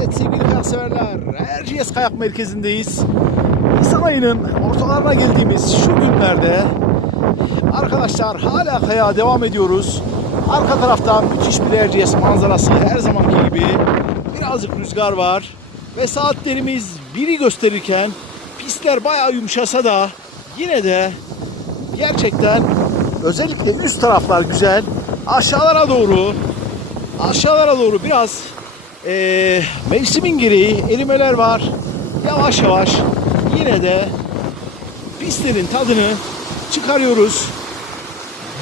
Evet sevgili kayak severler, Erciyes Kayak Merkezi'ndeyiz. Nisan ayının ortalarına geldiğimiz şu günlerde arkadaşlar hala kayağa devam ediyoruz. Arka tarafta müthiş bir Erciyes manzarası her zamanki gibi. Birazcık rüzgar var ve saatlerimiz biri gösterirken pistler bayağı yumuşasa da yine de gerçekten özellikle üst taraflar güzel. Aşağılara doğru aşağılara doğru biraz eee, mevsimin gereği erimeler var. Yavaş yavaş yine de pistlerin tadını çıkarıyoruz.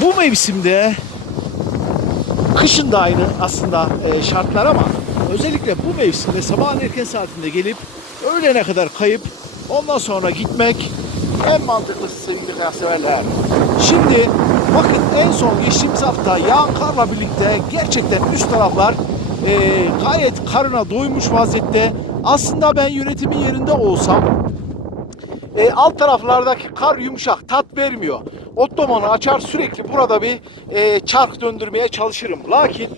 Bu mevsimde kışın da aynı aslında eee, şartlar ama özellikle bu mevsimde sabahın erken saatinde gelip öğlene kadar kayıp ondan sonra gitmek en mantıklısı sevgili kayak severler. Şimdi bakın en son geçtiğimiz hafta yağan karla birlikte gerçekten üst taraflar eee, gayet karına doymuş vaziyette. Aslında ben yönetimin yerinde olsam e, alt taraflardaki kar yumuşak, tat vermiyor. Ottomanı açar sürekli burada bir e, çark döndürmeye çalışırım. Lakin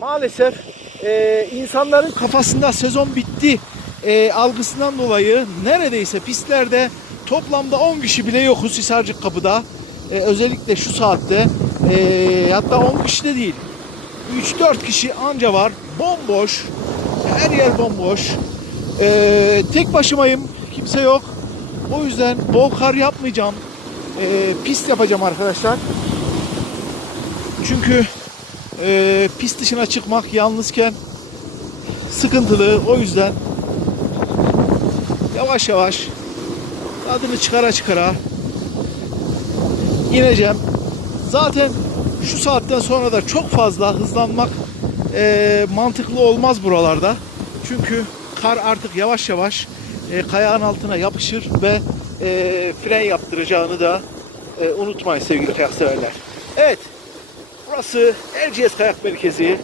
maalesef e, insanların kafasında sezon bitti e, algısından dolayı neredeyse pistlerde toplamda 10 kişi bile yokuz Hisarcık kapıda. E, özellikle şu saatte e, hatta 10 kişi de değil 3-4 kişi anca var. Bomboş. Her yer bomboş. E, tek başımayım. Kimse yok. O yüzden bol kar yapmayacağım. E, pist yapacağım arkadaşlar. Çünkü e, pist dışına çıkmak yalnızken sıkıntılı. O yüzden yavaş yavaş tadını çıkara çıkara ineceğim. Zaten şu saatten sonra da çok fazla hızlanmak e, mantıklı olmaz buralarda. Çünkü kar artık yavaş yavaş e, kayağın altına yapışır ve e, fren yaptıracağını da e, unutmayın sevgili kayak severler. Evet, burası Erciyes Kayak Merkezi.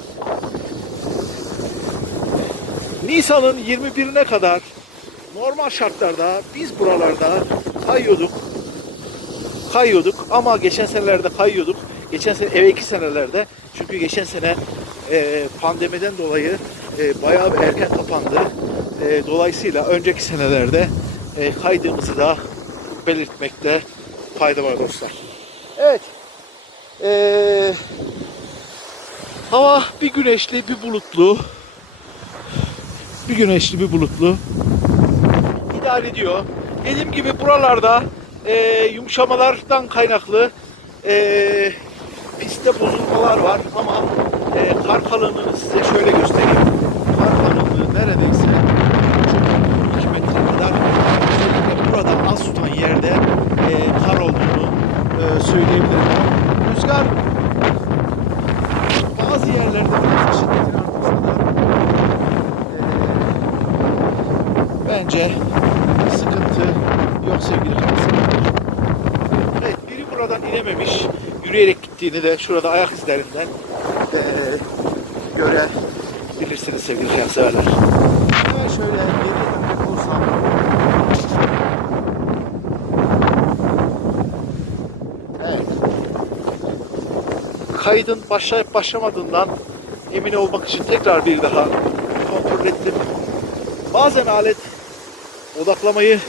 Nisan'ın 21'ine kadar normal şartlarda biz buralarda kayıyorduk kayıyorduk ama geçen senelerde kayıyorduk. Geçen sene evvelki senelerde çünkü geçen sene e, pandemiden dolayı e, bayağı bir erken kapandı. E, dolayısıyla önceki senelerde e, kaydığımızı da belirtmekte fayda var dostlar. Evet. E, hava bir güneşli bir bulutlu. Bir güneşli bir bulutlu. İdare ediyor. Dediğim gibi buralarda e, yumuşamalardan kaynaklı e, pistte bozulmalar var ama e, kar kalınlığını size şöyle göstereyim. Kar kalınlığı neredeyse 2 metre kadar özellikle burada az tutan yerde e, kar olduğunu e, söyleyebilirim. Rüzgar bazı yerlerde biraz şiddetin artması da e, bence sıkıntı yok sevgili kardeşlerim. Evet biri buradan inememiş. Yürüyerek gittiğini de şurada ayak izlerinden eee görebilirsiniz sevgili severler. Hemen şöyle geriye dönmek olsam Evet. Kaydın başlayıp başlamadığından emin olmak için tekrar bir daha kontrol ettim. Bazen alet odaklamayı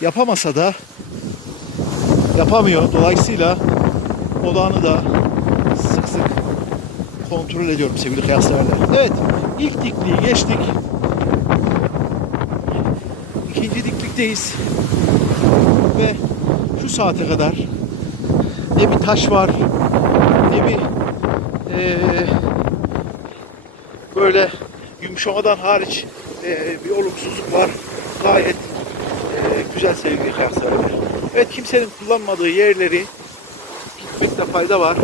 yapamasa da yapamıyor. Dolayısıyla odağını da sık sık kontrol ediyorum sevgili kıyaslarlar. Evet ilk dikliği geçtik. İkinci diklikteyiz. Ve şu saate kadar ne bir taş var ne bir eee, böyle yumuşamadan hariç eee, bir olumsuzluk var. Gayet eee, güzel sevgili kıyaslarlar. Evet kimsenin kullanmadığı yerleri gitmekte fayda var.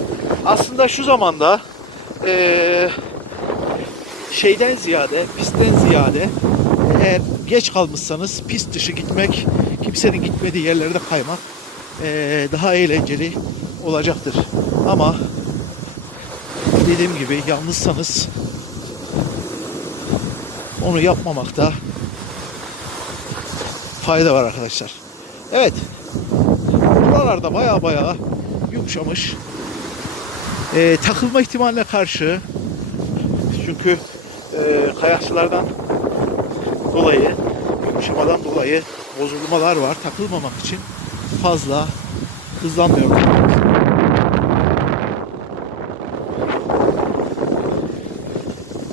Aslında şu zamanda eee, şeyden ziyade, pistten ziyade eğer geç kalmışsanız pist dışı gitmek, kimsenin gitmediği yerlerde kaymak eee, daha eğlenceli olacaktır. Ama dediğim gibi yalnızsanız onu yapmamakta fayda var arkadaşlar. Evet. Buralarda baya baya yumuşamış. Ee, takılma ihtimaline karşı çünkü e, kayakçılardan dolayı, yumuşamadan dolayı bozulmalar var. Takılmamak için fazla hızlanmıyorum.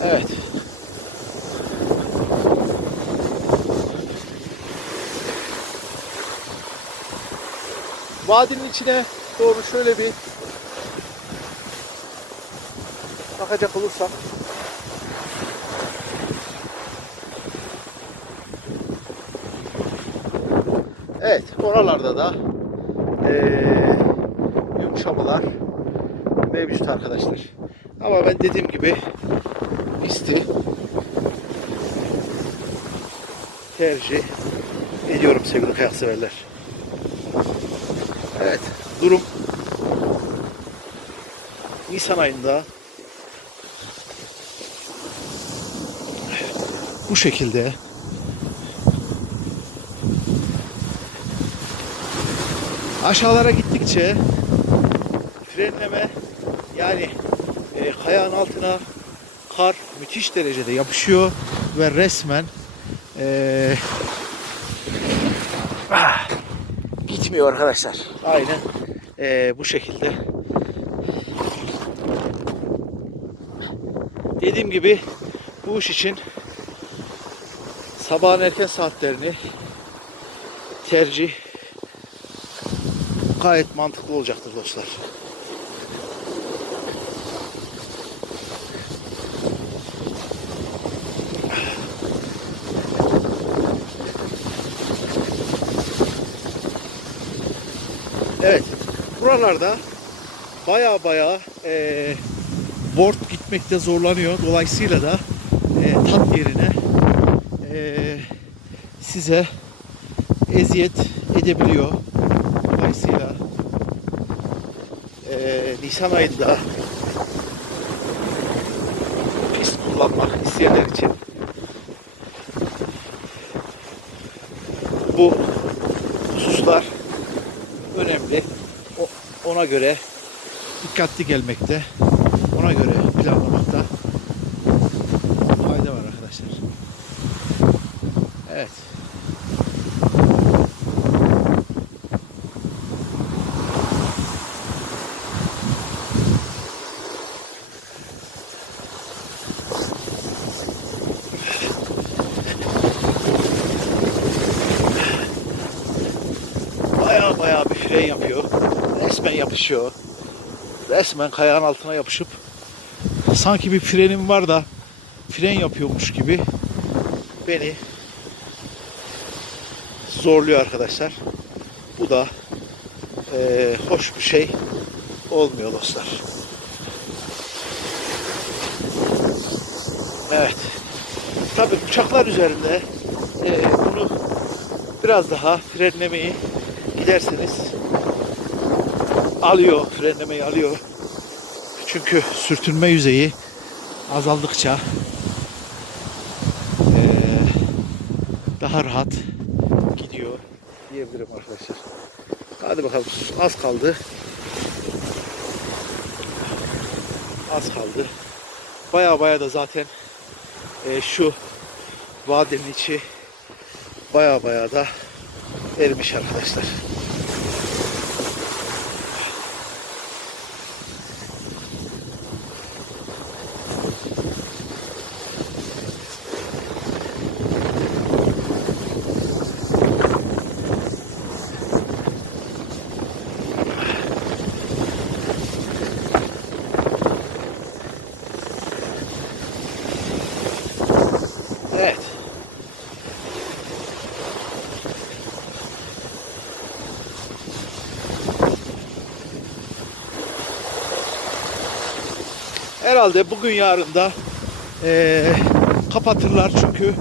Evet. Vadinin içine doğru şöyle bir bakacak olursak Evet, oralarda da eee yumuşamalar mevcut arkadaşlar. Ama ben dediğim gibi pisti tercih ediyorum sevgili kayak severler. Evet, durum Nisan ayında. Bu şekilde. Aşağılara gittikçe frenleme yani e, kayağın altına kar müthiş derecede yapışıyor ve resmen e, ah, gitmiyor arkadaşlar. Aynen e, bu şekilde. Dediğim gibi bu iş için sabahın erken saatlerini tercih gayet mantıklı olacaktır dostlar. Evet, buralarda baya baya eee board gitmekte zorlanıyor. Dolayısıyla da eee tat yerine eee, size eziyet edebiliyor. Dolayısıyla eee, Nisan ayında pist kullanmak isteyenler için bu ona göre dikkatli gelmekte, ona göre planlamakta fayda var arkadaşlar. Evet. Baya baya bir fren yapıyor. Resmen yapışıyor. Resmen kayağın altına yapışıp sanki bir frenim var da fren yapıyormuş gibi beni zorluyor arkadaşlar. Bu da eee, hoş bir şey olmuyor dostlar. Evet. Tabi uçaklar üzerinde eee, bunu biraz daha frenlemeyi giderseniz alıyor, frenlemeyi alıyor. Çünkü sürtünme yüzeyi azaldıkça eee, daha rahat gidiyor diyebilirim arkadaşlar. Hadi bakalım az kaldı. Az kaldı. Baya baya da zaten eee, şu vadinin içi baya baya da erimiş arkadaşlar. Evet. Herhalde bugün yarın da eee, kapatırlar çünkü eee,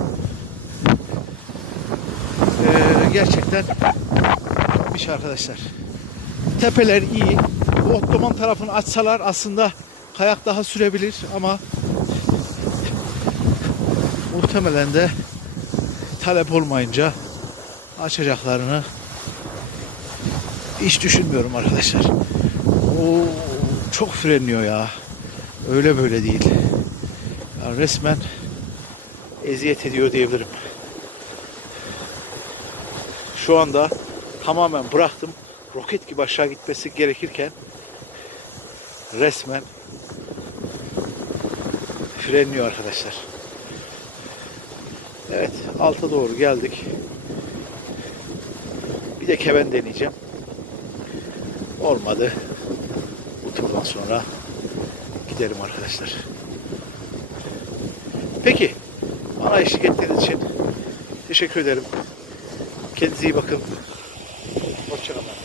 gerçekten bitmiş arkadaşlar. Tepeler iyi. Bu Ottoman tarafını açsalar aslında kayak daha sürebilir ama muhtemelen de talep olmayınca açacaklarını hiç düşünmüyorum arkadaşlar. O çok frenliyor ya. Öyle böyle değil. Ya resmen eziyet ediyor diyebilirim. Şu anda tamamen bıraktım. Roket gibi aşağı gitmesi gerekirken resmen frenliyor arkadaşlar. Evet alta doğru geldik. Bir de keven deneyeceğim. Olmadı. Bu turdan sonra giderim arkadaşlar. Peki. Bana eşlik ettiğiniz için teşekkür ederim. Kendinize iyi bakın. Hoşçakalın.